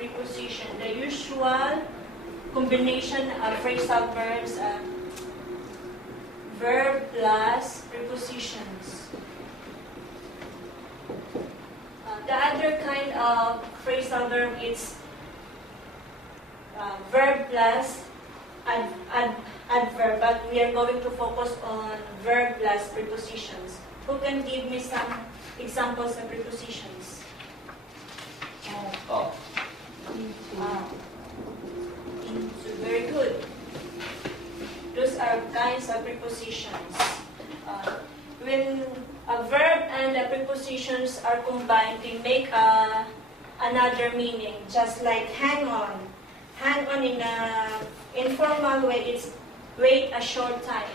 preposition. The usual combination of phrasal verbs, verb plus prepositions. The other kind of phrasal verb is verb plus adverb, but we are going to focus on verb plus prepositions. Who can give me some examples of prepositions? Into. Very good. Those are kinds of prepositions. When a verb and the prepositions are combined, they make another meaning, just like hang on. Hang on in an informal way, it's wait a short time.